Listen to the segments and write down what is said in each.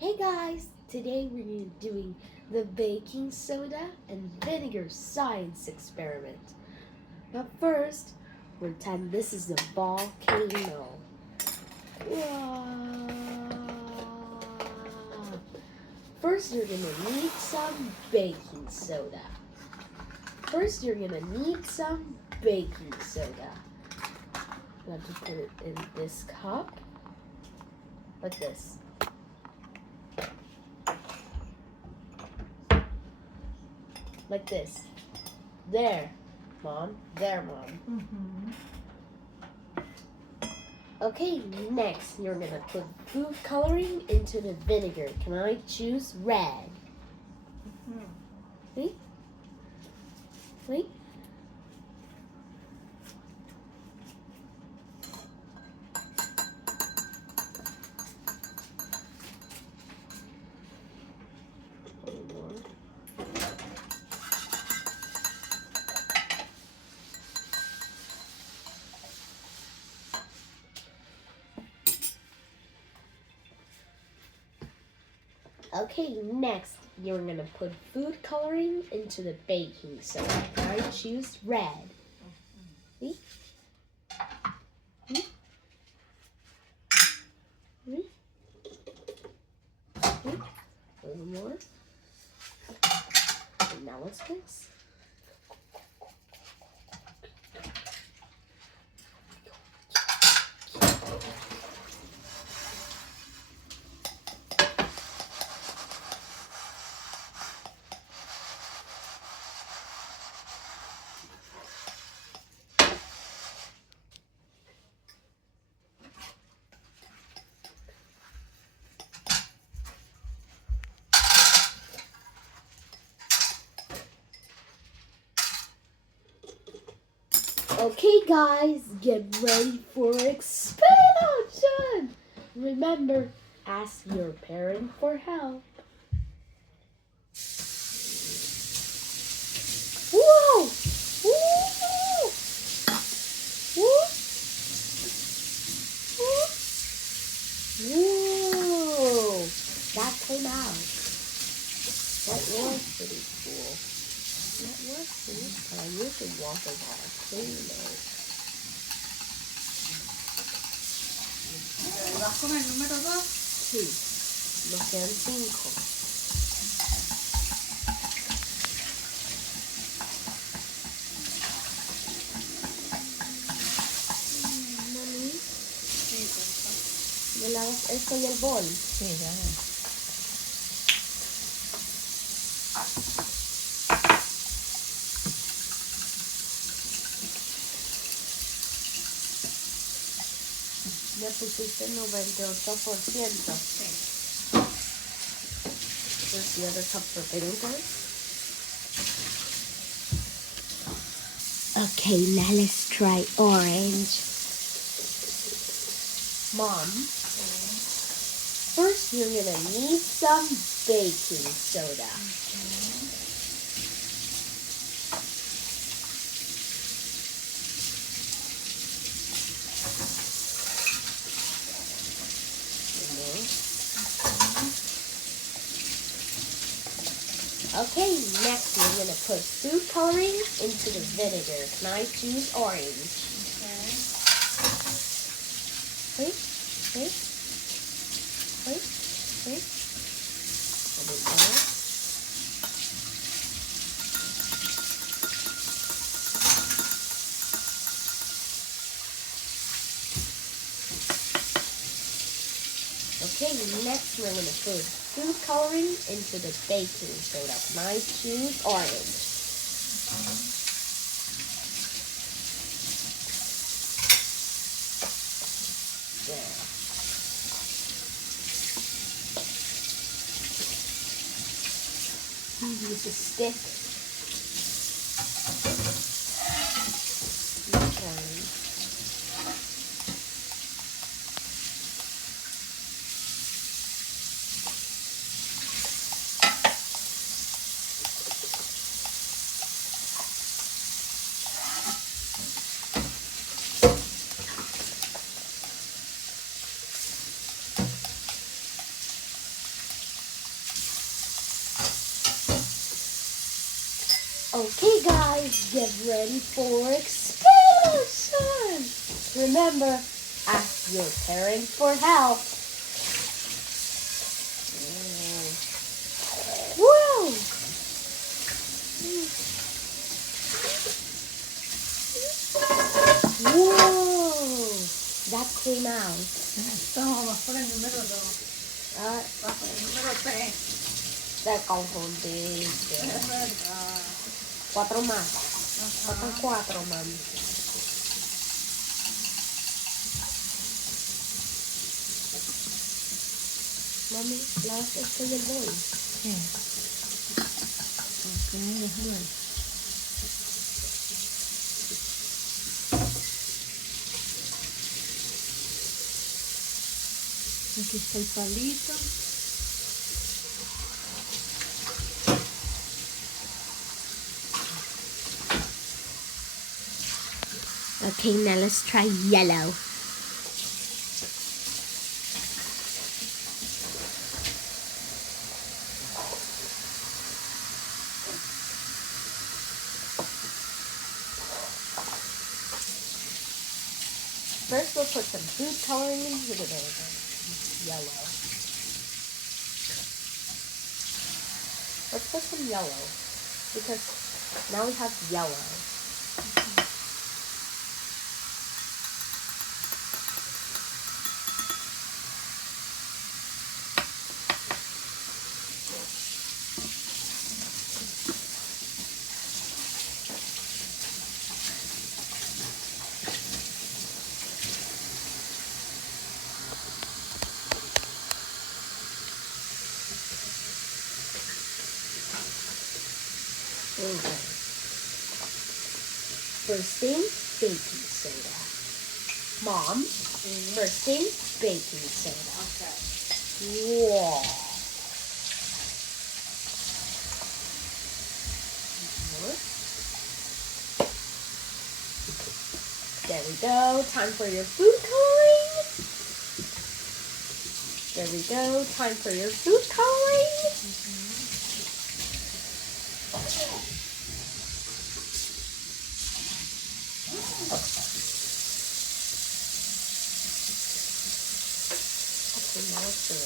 Hey guys, today we're doing the baking soda and vinegar science experiment. But first, pretend this is a volcano. Wow. First, you're gonna need some baking soda. You have to put it in this cup, like this. Like this. There, Mom. There, Mom. Okay, next you're gonna put food coloring into the vinegar. Can I choose red? Wait. Okay, next you're gonna put food coloring into the baking soda. I choose red. See? See? See? See? A little more. And now let's mix. Okay guys, get ready for expansion! Remember, ask your parent for help. Whoa! Whoa! Whoa! Whoa! That came out. That was pretty cool. That was pretty cool. I use the water bottle clean it. ¿Vas con el número 2? Sí, nos quedan 5. Mami, ¿me lavas esto en el bol? Sí, ya ves. Ya pusiste 98%. Sí. There's the other cup for vinegar. Okay, now let's try orange. Mom, first you're gonna need some baking soda. Okay, next we're going to put food coloring into the vinegar. Can I choose orange? Wait. A bit more. Okay, next we're going to put food coloring into the baking soda. Can I choose orange? There. Use a stick. Okay. Okay, guys, get ready for explosion! Remember, ask your parent for help. Whoa! Whoa! That came out. Esto va por el número 2. Ah, Va por el número 3. te confundiste. Es verdad. 4 más. Ajá. Faltan 4, mami. Mami, last esto del bol. Sí. Ok, déjame ver. Aquí está el palito. Okay, now let's try yellow. First, we'll put some food coloring into the vinegar. Yellow. Let's put some yellow because now we have yellow. Okay. First thing, baking soda. Mom, first thing, baking soda. Okay. Whoa. There we go. Time for your food coloring. There we go. Time for your food coloring. Okay, now let's do it.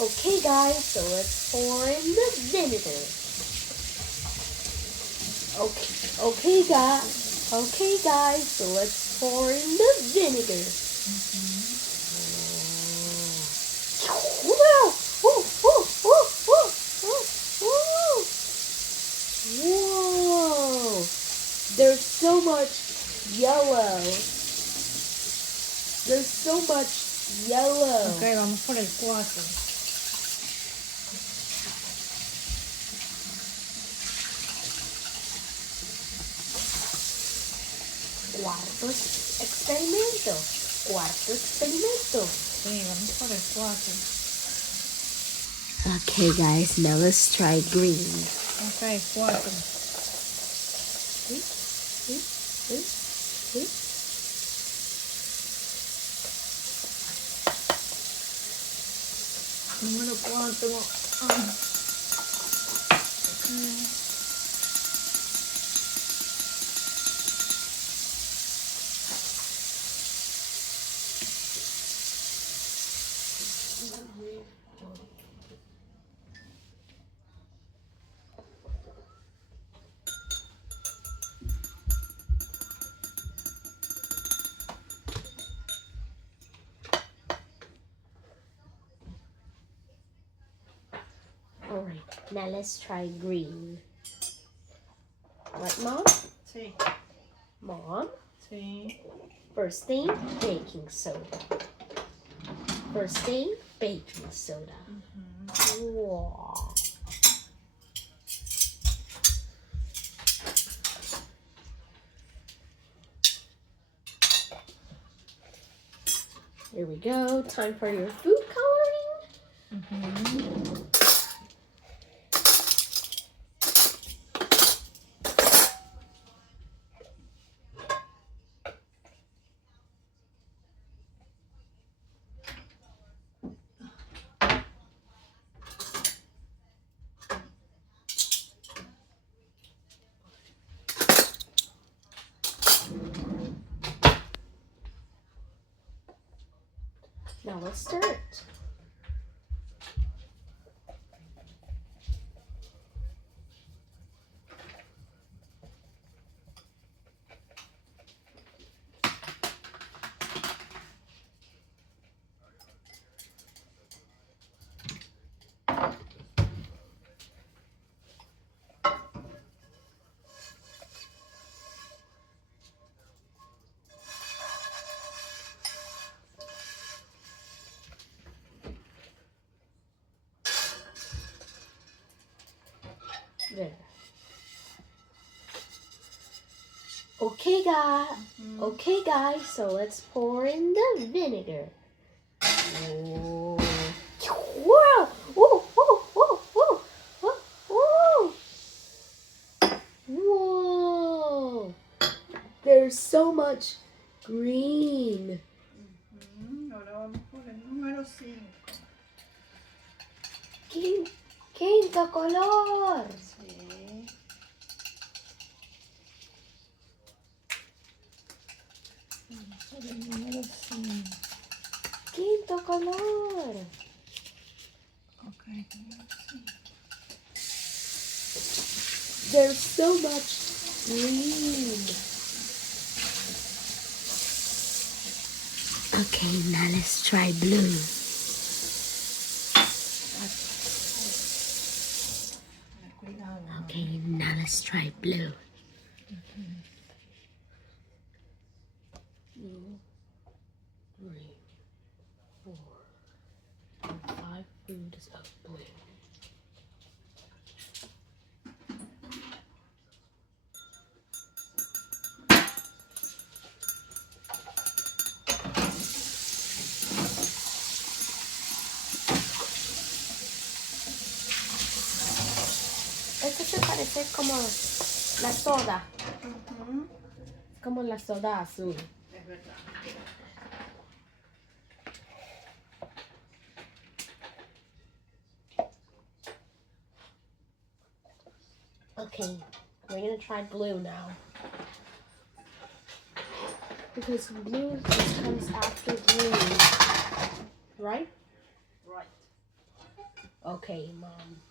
Okay, guys, so let's pour in the vinegar. Okay, guys, so let's pour in the vinegar. Whoa! Whoa! Whoa! Whoa! Whoa! Whoa! Whoa! There's so much yellow. There's so much yellow. Ok, vamos por el 4. Cuarto experimento. Cuarto experimento. Sí, vamos por el 4. Okay, guys, now let's try green. Ok, 4. Número 4. Alright, now let's try green. What, Mom? Sí. Mom? Sí. First thing, baking soda. First thing, baking soda. Whoa. Here we go. Time for your food coloring. Mhm. Now let's stir it. There. Okay, guys. So let's pour in the vinegar. Whoa! Wow! Whoa! Whoa! Whoa! Whoa! Whoa! Whoa! There's so much green. Ahora vamos por el número 5. Quinto color. Sí. Vamos por el número 5. Quinto color. Ok, número 5. There's so much green. Okay, now let's try blue. Cuidado. Okay, now let's try blue. Blue, 3, 4, and 5 foods of blue. Esto se parece como la soda, como la soda azul. Es verdad. Okay, we're gonna try blue now. Because blue just comes after green, right? Right. Okay, Mom.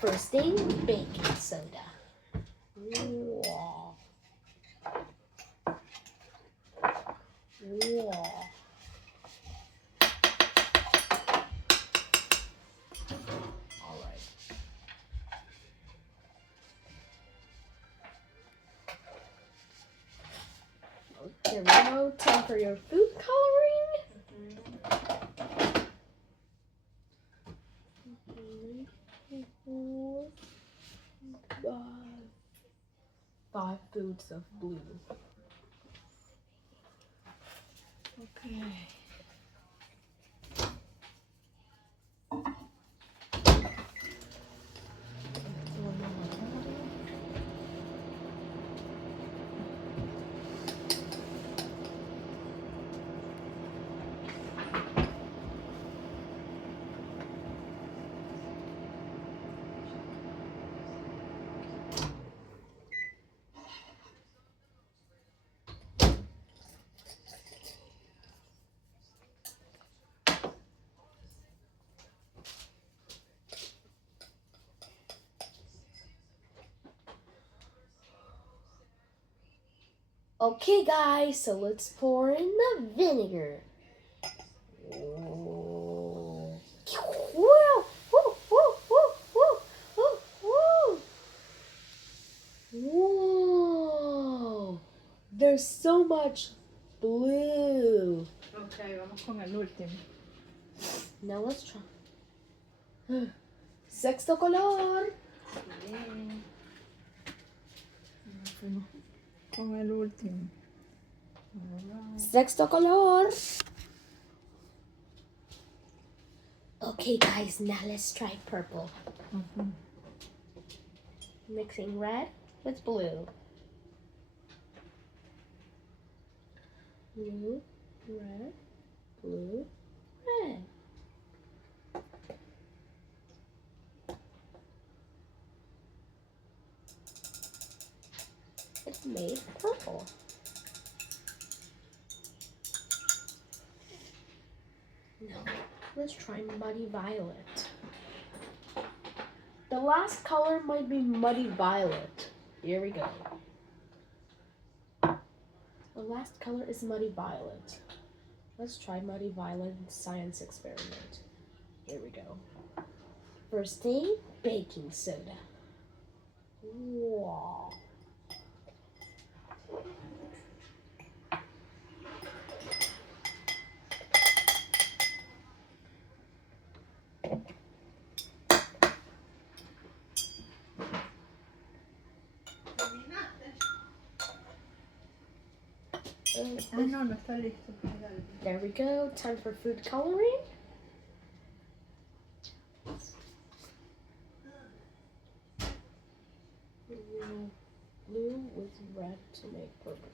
First thing, baking soda. Whoa. Whoa. All right. Here we go. Time for your food coloring. 5 foods of blue. Okay. Okay, guys, so let's pour in the vinegar. Whoa. Whoa. Whoa. Whoa. Whoa. Whoa. Whoa. Whoa. There's so much blue. Ok, vamos con el último. Now let's try. Sexto color. Bien. Nos fuimos con el último. Alright. Sexto color. Okay, guys, now let's try purple. Mhm. Mixing red with blue. Blue, red, blue, red. It made purple. Now, let's try muddy violet. The last color might be muddy violet. Here we go. The last color is muddy violet. Let's try muddy violet science experiment. Here we go. First thing, baking soda. Wow. No, no está listo. There we go. Time for food coloring. Blue with red to make purple.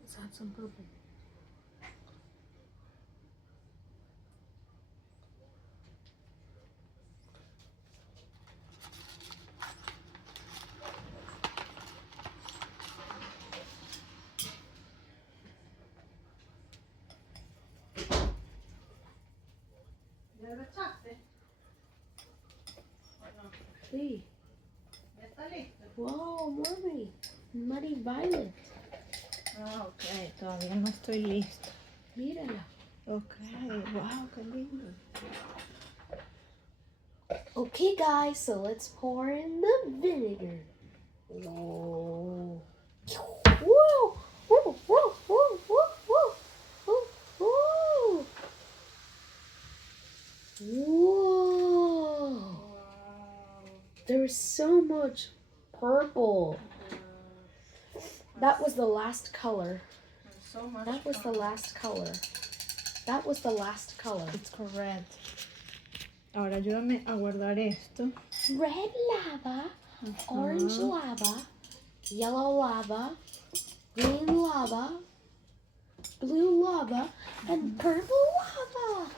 Let's add some purple. ¿Ya lo echaste? Sí. ¿Ya está listo? Wow, mommy. Muddy violet. Ah, ok, todavía no estoy listo. Mírala. Ok, wow, qué lindo. Okay, guys, so let's pour in the vinegar. Whoa. Whoa. Whoa, whoa, whoa, whoa, whoa, whoa, whoa. Whoa. Wow. There's so much purple. That was the last color. So much That was the fun. last color. That was the last color. It's correct. Ahora ayúdame a guardar esto. Red lava, Ajá. orange lava, yellow lava, green lava, blue lava, and purple lava.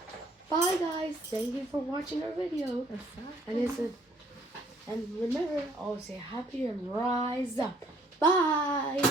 Bye guys. Thank you for watching our video. Exacto. And remember, always stay happy and rise up. Bye.